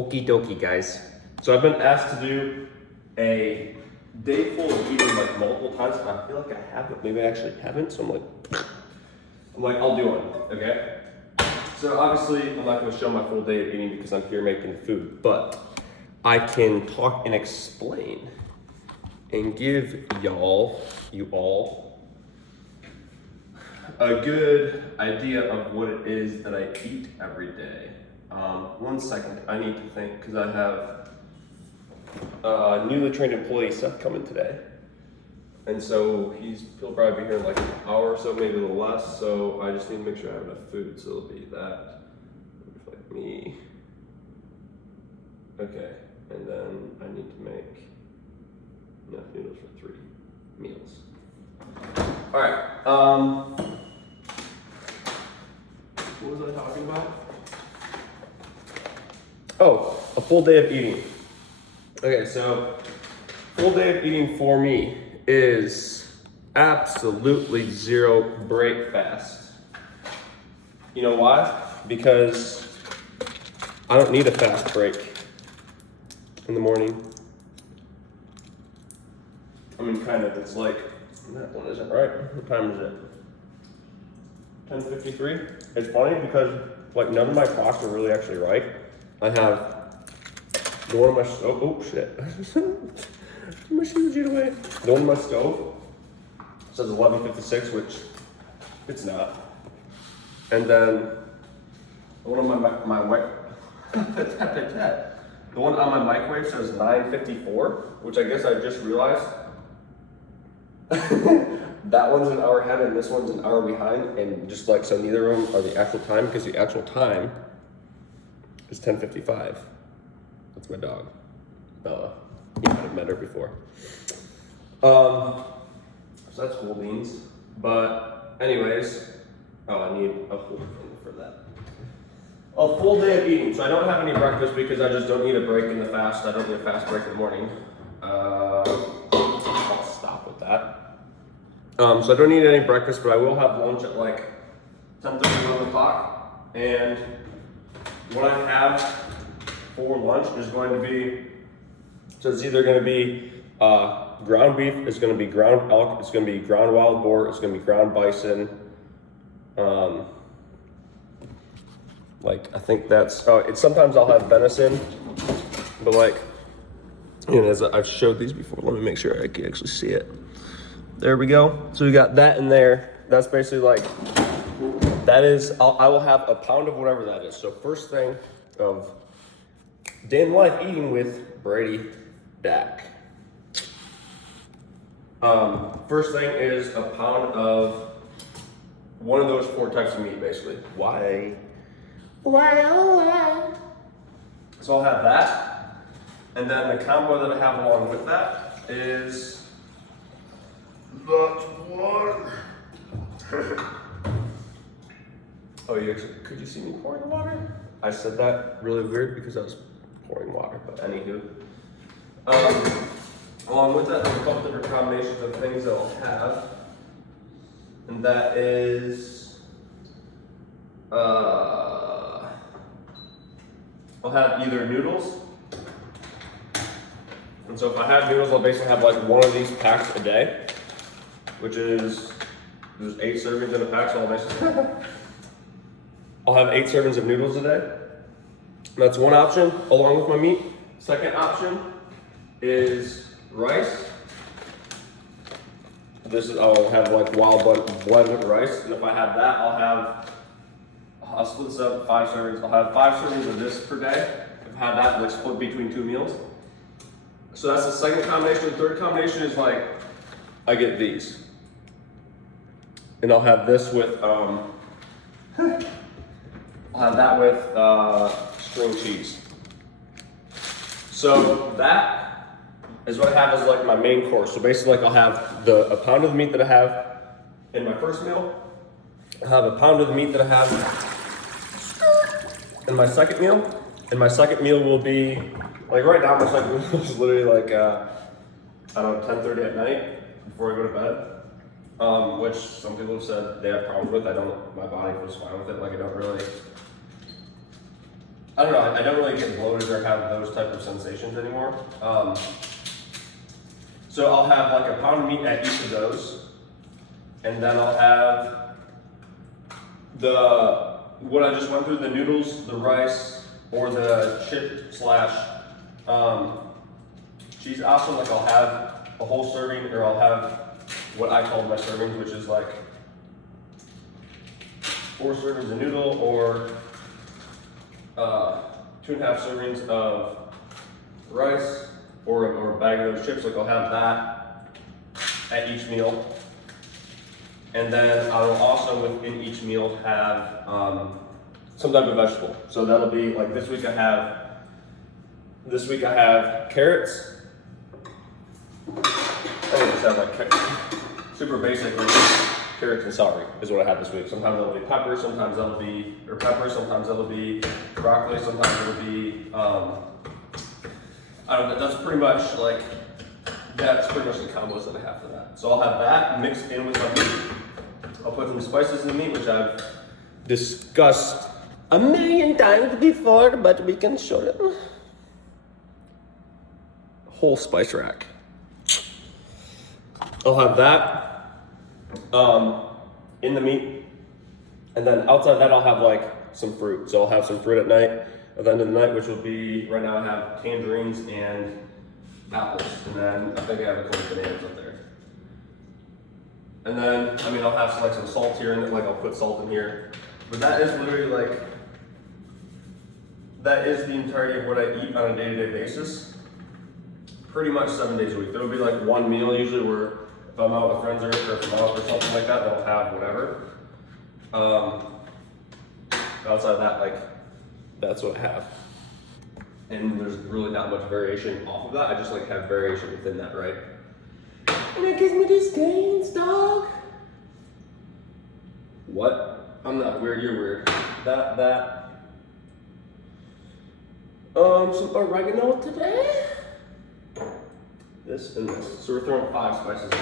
Okie dokie, guys. So I've been asked to do a day full of eating like multiple times, and I feel like I haven't. Maybe I actually haven't. So I'm like, I'll do one. Okay. So obviously, I'm not going to show my full day of eating because I'm here making food, but I can talk and explain and give you all, a good idea of what it is that I eat every day. 1 second, I need to think because I have a newly trained employee, Seth, coming today. And so he'll probably be here in like an hour or so, maybe a little less. So I just need to make sure I have enough food. So it'll be that, like me. Okay, and then I need to make enough noodles for 3 meals. All right. What was I talking about? Oh, a full day of eating. Okay, so full day of eating for me is absolutely zero break fast. You know why? Because I don't need a fast break in the morning. I mean, kind of, it's like, that one isn't right. What time is it? 10:53. It's funny because like none of my clocks are really actually right. I have the one on my stove. Oh shit! My shoes get away. The one on my stove says 11:56, which it's not. And then the one on the one on my microwave says 9:54, which I guess I just realized. That one's an hour ahead and this one's an hour behind, and just like so, neither of them are the actual time because the actual time is 10:55. That's my dog, Bella. You might have met her before. So that's cool beans. But anyways, I need a whole thing for that. A full day of eating. So I don't have any breakfast because I just don't need a break in the fast. I don't need a fast break in the morning. I'll stop with that. So I don't need any breakfast, but I will have lunch at like 10:30, 11 o'clock. And what I have for lunch is going to be, so it's either going to be ground beef, it's going to be ground elk, it's going to be ground wild boar, it's going to be ground bison. Like I think that's, sometimes I'll have venison, but like, you know, as I've showed these before, let me make sure I can actually see it. There we go. So we got that in there. That's basically like, that is, I will have a pound of whatever that is. So first thing of day in life eating with Brady Dak. First thing is a pound of one of those 4 types of meat, basically. Why? So I'll have that. And then the combo that I have along with that is that one. Oh, could you see me pouring water? I said that really weird because I was pouring water, but anywho. Along with that, there's a couple different combinations of things that I'll have. And that is, I'll have either noodles. And so if I have noodles, I'll basically have like one of these packs a day, which is, there's 8 servings in a pack, so I'll have 8 servings of noodles a day. That's one option, along with my meat. Second option is rice. I'll have like wild blended rice, and if I have that, I'll split this up 5 servings. I'll have 5 servings of this per day. If I have that, like split between 2 meals. So that's the second combination. The third combination is like, I get these. And I'll have this with, I'll have that with string cheese. So that is what I have as like my main course. So basically like I'll have a pound of the meat that I have in my first meal. I'll have a pound of the meat that I have in my second meal. And my second meal will be, like right now my second meal is literally like, I don't know, 10:30 at night before I go to bed. Which some people have said they have problems with. My body feels fine with it. Like I I don't know, I don't really get bloated or have those type of sensations anymore. So I'll have like a pound of meat at each of those, and then I'll have what I just went through, the noodles, the rice, or the chip slash cheese option. Like I'll have a whole serving, or I'll have what I call my servings, which is like 4 servings of noodle, or 2.5 servings of rice, or a bag of those chips. Like I'll have that at each meal. And then I will also within each meal have some type of vegetable. So that'll be like this week I have carrots. I just have like super basic carrots and celery is what I have this week. Sometimes that'll be pepper, sometimes that'll be broccoli, sometimes it'll be I don't know, that's pretty much the combos that I have for that. So I'll have that mixed in with my meat. I'll put some spices in the meat, which I've discussed a million times before, but we can show it. Whole spice rack. I'll have that in the meat, and then outside that I'll have like some fruit. So I'll have some fruit at night, at the end of the night, which will be, right now I have tangerines and apples, and then I think I have a couple bananas up there. And then, I'll have some salt here, and I'll put salt in here. But that is literally that is the entirety of what I eat on a day-to-day basis. Pretty much 7 days a week. There'll be one meal usually where if I'm out with friends or if I'm out or something like that, they'll have whatever. Outside of that, that's what I have. And there's really not much variation off of that. I just have variation within that, right? And it gives me these gains, dog. What? I'm not weird, you're weird. Some oregano today. This and this. So we're throwing 5 spices in there.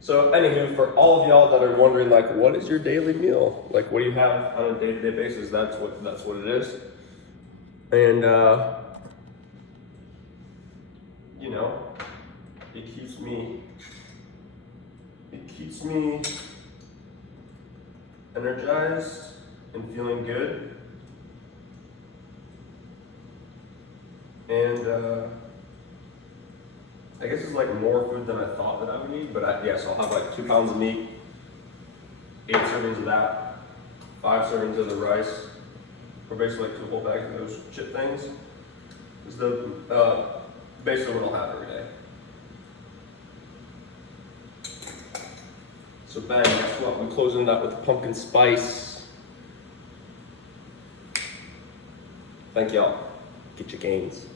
So anywho, for all of y'all that are wondering what is your daily meal? What do you have on a day-to-day basis? That's what it is. And it keeps me energized and feeling good. And I guess it's more food than I thought that I would need, but so I'll have 2 pounds of meat, 8 servings of that, 5 servings of the rice, or basically 2 whole bags of those chip things. Is the basically what I'll have every day. So bang, guess what? We're closing it up with pumpkin spice. Thank y'all. Get your gains.